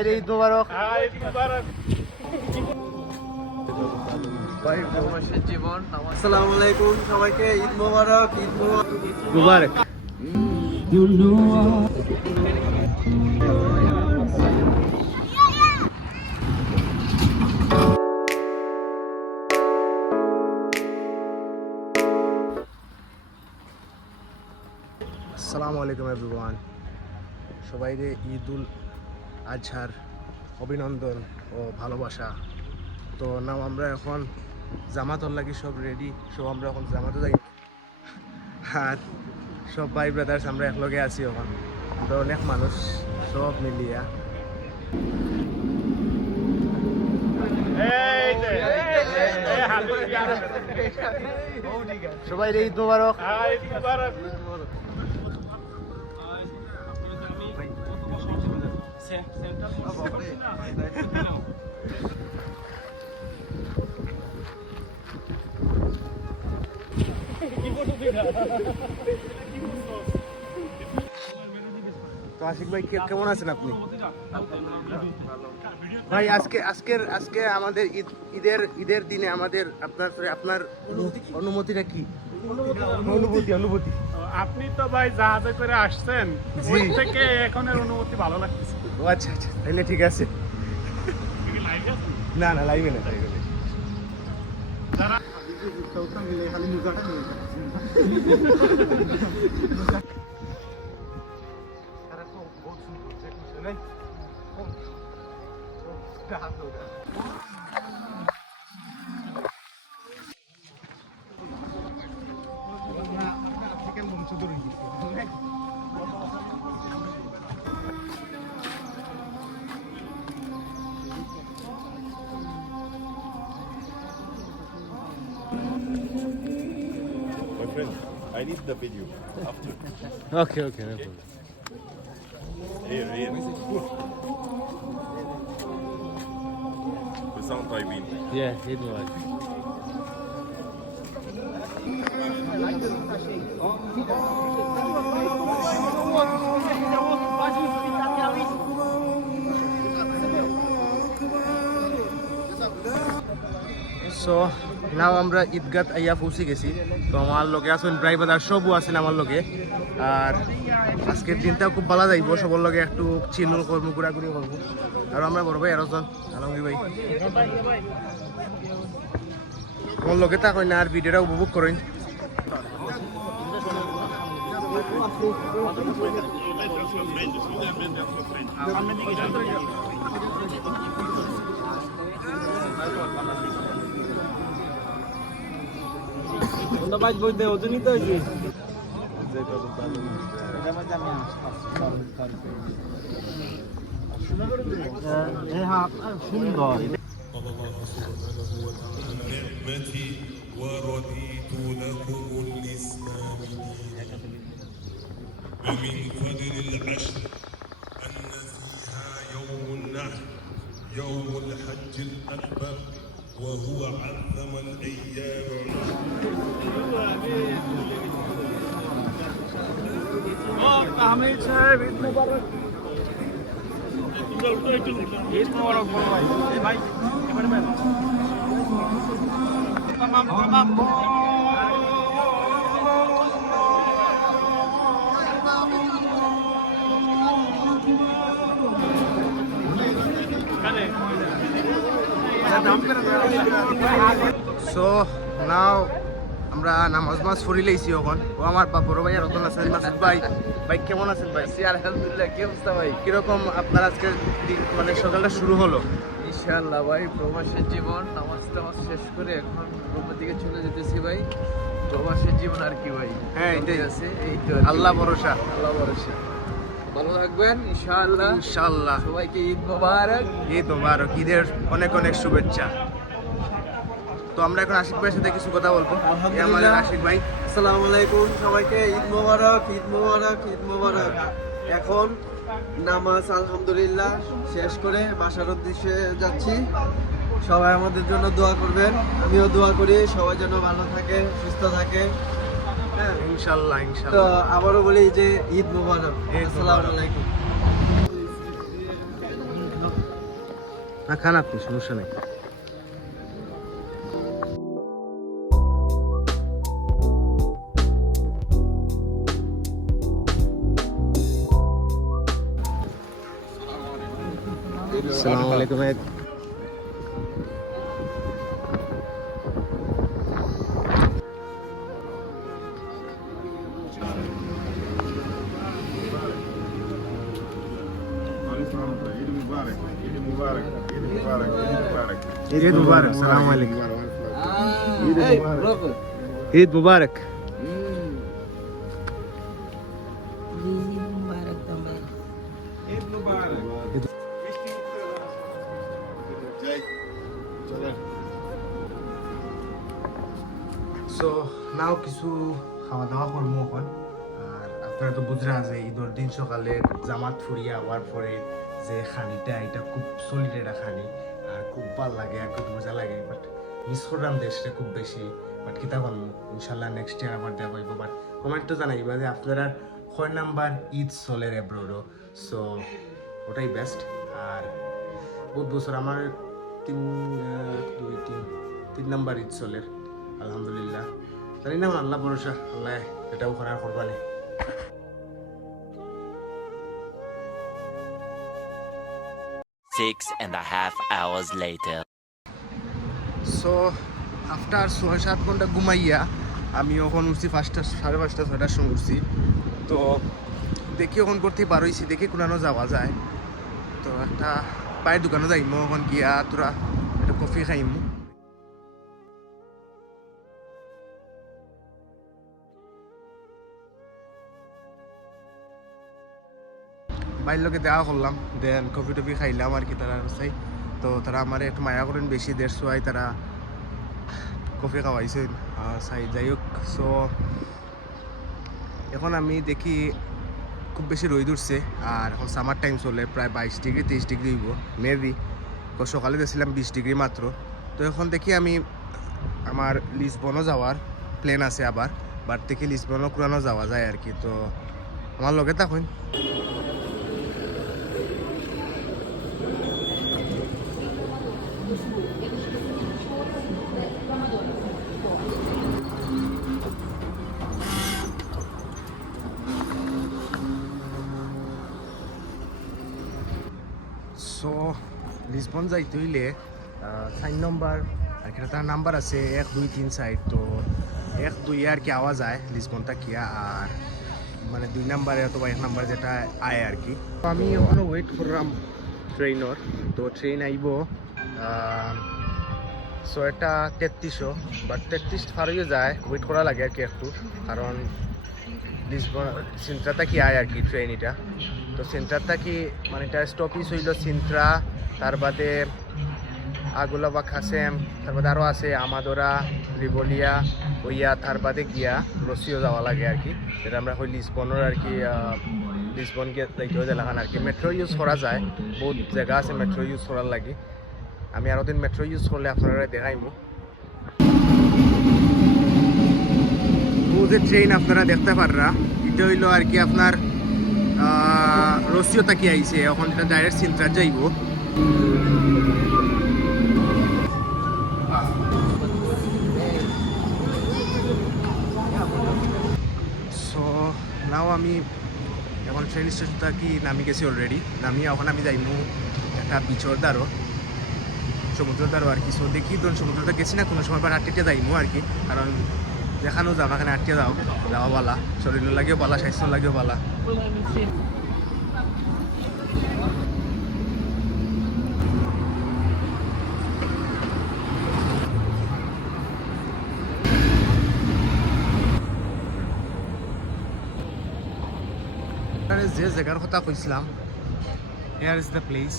ঈদ মোবারক। ঈদ মোবারক ভাই প্রবাসের জীবন। আসসালামু আলাইকুম সবাইকে, ঈদ মোবারক। ঈদ মোবারক। আসসালামু আলাইকুম এভরিওয়ান, সবাইকে ঈদুল আজহার অভিনন্দন ও ভালোবাসা। তো নাও আমরা এখন জামাতর লাগি সব রেডি, সব আমরা এখন জামাতে যাই। আর সব ভাই ব্রাদার্স আমরা একলগে আছি এখন, আমরা অনেক মানুষ সব মিলিয়া। সবাই ঈদ মোবারক। ঈদ মোবারক। তো আশিক ভাই কেমন আছেন আপনি? ভাই আজকে আমাদের ঈদের দিনে আমাদের আপনার অনুমতিটা কি? অনুভূতি আপনি তো ভাই জাহাজে করে আসছেন, ওই থেকে এখনের অনুভূতি ভালো লাগতেছে। ও আচ্ছা, তাহলে ঠিক আছে। না লাইভে না। যারা My friend, I need the video after. Okay, no problem. Here. The sound طيبين. Yeah, Eid Mubarak. So now আমরা ঈদগাত আইয়া পৌঁছে গেছি। তো আমার লগে আছেন প্রায় বাজার সবও আছেন আমার লগে। আর আজকের দিনটাও খুব ভালো যাইব, সবার লগে একটু চিল করবো, ঘোরাঘুরি করবো। আর আমরা বড় ভাই আরোজন আলমগীর ভাই আমার লগে থাকেন না, আর ভিডিওটা উপভোগ করেন। সুন্দর نعمتي ورضيت لكم الإسلام ومن فضل العشر أن فيها يوم النحر يوم الحج الأكبر وهو عظم الأيام. আমির সাহেব ঈদ মোবারক। ঈদ মোবারক ভাই। সো নাও আমরা নামাজ পড়ি লাইছি এখন। ও আমার বড় ভাই রতন আছেন, মাসুদ ভাই। ভাই কেমন আছেন ভাই? আলহামদুলিল্লাহ, কি অবস্থা ভাই? কিরকম আপনার আজকে মানে সকালটা শুরু হলো? ইনশাআল্লাহ ভাই, প্রবাসের জীবন। নামাজ শেষ করে এখন রুমের দিকে চলে যেতেছি ভাই। প্রবাসের জীবন আর কি ভাই, হ্যাঁ এটাই আছে। এই তো আল্লাহ ভরসা। ভালো থাকবেন ইনশাআল্লাহ। সবাইকে ঈদ মোবারক। ঈদ মোবারক, ঈদের অনেক অনেক শুভেচ্ছা। তো আমরা এখন আশিক ভাইয়ের সাথে কিছু কথা বলবো। আমাদের আশিক ভাই। আসসালামু আলাইকুম সবাইকে, ঈদ মোবারক। এখন নামাজ আলহামদুলিল্লাহ শেষ করে বাসার উদ্দেশ্যে যাচ্ছি। সবাই আমাদের জন্য দোয়া করবেন, আমিও দোয়া করি সবাই যেন ভালো থাকে, সুস্থ থাকে। হ্যাঁ ইনশাআল্লাহ। তো আবারও বলি যে ঈদ মোবারক, আসসালামু আলাইকুম। না খান আপনি, সমস্যা নেই। আসসালামু আলাইকুম। ঈদ মুবারক। আসসালামু আলাইকুম। ঈদ মুবারক। সো নাও কিছু খাওয়া দাওয়া করবো এখন। আর আপনারা তো বুঝরা যে ঈদের দিন সকালে জামাত ফুরিয়ে আওয়ার পরে যে খানিটা, এটা খুব সলিড একটা খানি আর খুব ভালো লাগে আর খুব মজা লাগে। বাট মিস করলাম দেশটা খুব বেশি। বাট কিতা করবো, ইনশাল্লাহ নেক্সট ইয়ার আবার দেওয়া হইব। বাট কমেন্ট তো জানাইবা যে আপনারা 6 নাম্বার ঈদ চলের এব্রোডও। সো ওটাই বেস্ট। আর বহুত বছর আমার 3 নাম্বার ঈদ চলের, আলহামদুলিল্লাহ। জানি না, আল্লাহ ভরসা, আল্লাহ এটাও করার করবানি। Six and a half hours later. So after 6-7 ঘন্টা ঘুমাইয়া আমি এখন উঠছি 5টা, 5:30, 6টার সময় উঠছি। তো দেখি ওখান করতে বার হয়েছি, দেখি কোনানো যাওয়া যায়। তো একটা পায়ের দোকানে যাইমো ওখান গিয়া তোরা একটা কফি খাইমু। বাইর লোকে দেওয়া করলাম, দেন কফি টফি খাইলাম আর কি। তারা চাই তো তারা আমার একটু মায়া করেন বেশি, দেড় সোয়াই তারা কফি খাওয়াইছে চাই। যাই হোক, সো এখন আমি দেখি খুব বেশি রোদ উঠছে আর এখন সামার টাইম চলে, প্রায় 22 ডিগ্রি 23 ডিগ্রি হইব মেবি। তো সকালে গেছিলাম 20 ডিগ্রি মাত্র। তো এখন দেখি আমি আমার লিসবনও যাওয়ার প্ল্যান আছে আবার, বাট দেখি লিসবনও পুরানো যাওয়া যায় আর কি। তো আমার লগে থাকুন। সো লিসবন যাইতে হইলে 4 নম্বর আর কি তার নাম্বার আছে 1 2 3 4। তো 1 2 আর কি আওয়া যায় লিসবনটা কিয়া, আর মানে 2 নাম্বারে অথবা 1 নাম্বার যেটা আয় আর কি। তো আমি ওখানে ওয়েট করলাম ট্রেনর। তো ট্রেন আইব সো এটা 3300, বাট 33 পার হয়ে যায়, ওয়েট করা লাগে আর কি একটু, কারণ লিসবন সিন্ট্রাটা কি আয় আর কি ট্রেন এটা। তো সিন্ট্রাটা কি মানে এটা স্টপিস হইল সিন্ট্রা, তার বাদে আগুলা বা খাসেম, তার বাদে আরও আছে আমাদোরা, রিবলিয়া, ওইয়া, তার বাদে গিয়া রসিও যাওয়া লাগে আর কি, যেটা আমরা হই লিসবনের আর কি। লিসবন গিয়ে যাইতে হয় এলাকান আর কি। মেট্রো ইউজ করা যায়, বহুত জায়গা আছে মেট্রো ইউজ করার লাগে। আমি আরও দিন মেট্রো ইউজ করলে আপনারা দেখাইমু। যে ট্রেন আপনারা দেখতে পাররা, এটা হইলো আর কি আপনার রসিও তাকি আইছে, এখন এটা ডাইরেক্ট সিন্ট্রা যাইব। সো নাও আমি এখন ট্রেন স্টেশন থাকি নামি গেছি অলরেডি। নামি এখন আমি যাইমু একটা বিচর দ্বারও, সমুদ্র দ্বারও আর কি। সো দেখি তো সমুদ্রটা গেছি না কোনো সময়, বা আটটিতে যাইমু আর কি, কারণ যেখানেও যাও এখানে আটকে যাওয়া বালা, শরীর লাগেও বালা, স্বাস্থ্য লাগেও বালা। যে জায়গার কথা কইছিলাম, হেয়ার ইজ দ্য প্লেস।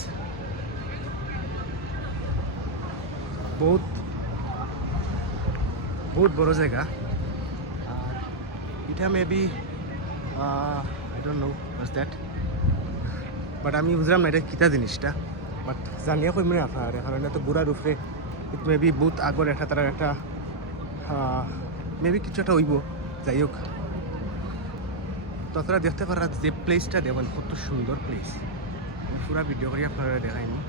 বহুত বড় জায়গা। আর এটা maybe I don't know what's that, but আমি বুঝলাম না এটা কিতা জিনিসটা, বাট জানিয়া কই মানে আপনার কারণ এটা তো বুড়ার উপরে ইট মেবি বহুত আগর একটা তার একটা মেবি কিছু একটা হইব। যাই হোক, তো আপনারা দেখতে পারা যে প্লেসটা দেখবেন কত সুন্দর প্লেস। পুরা ভিডিও করে আপনারা দেখাইনি।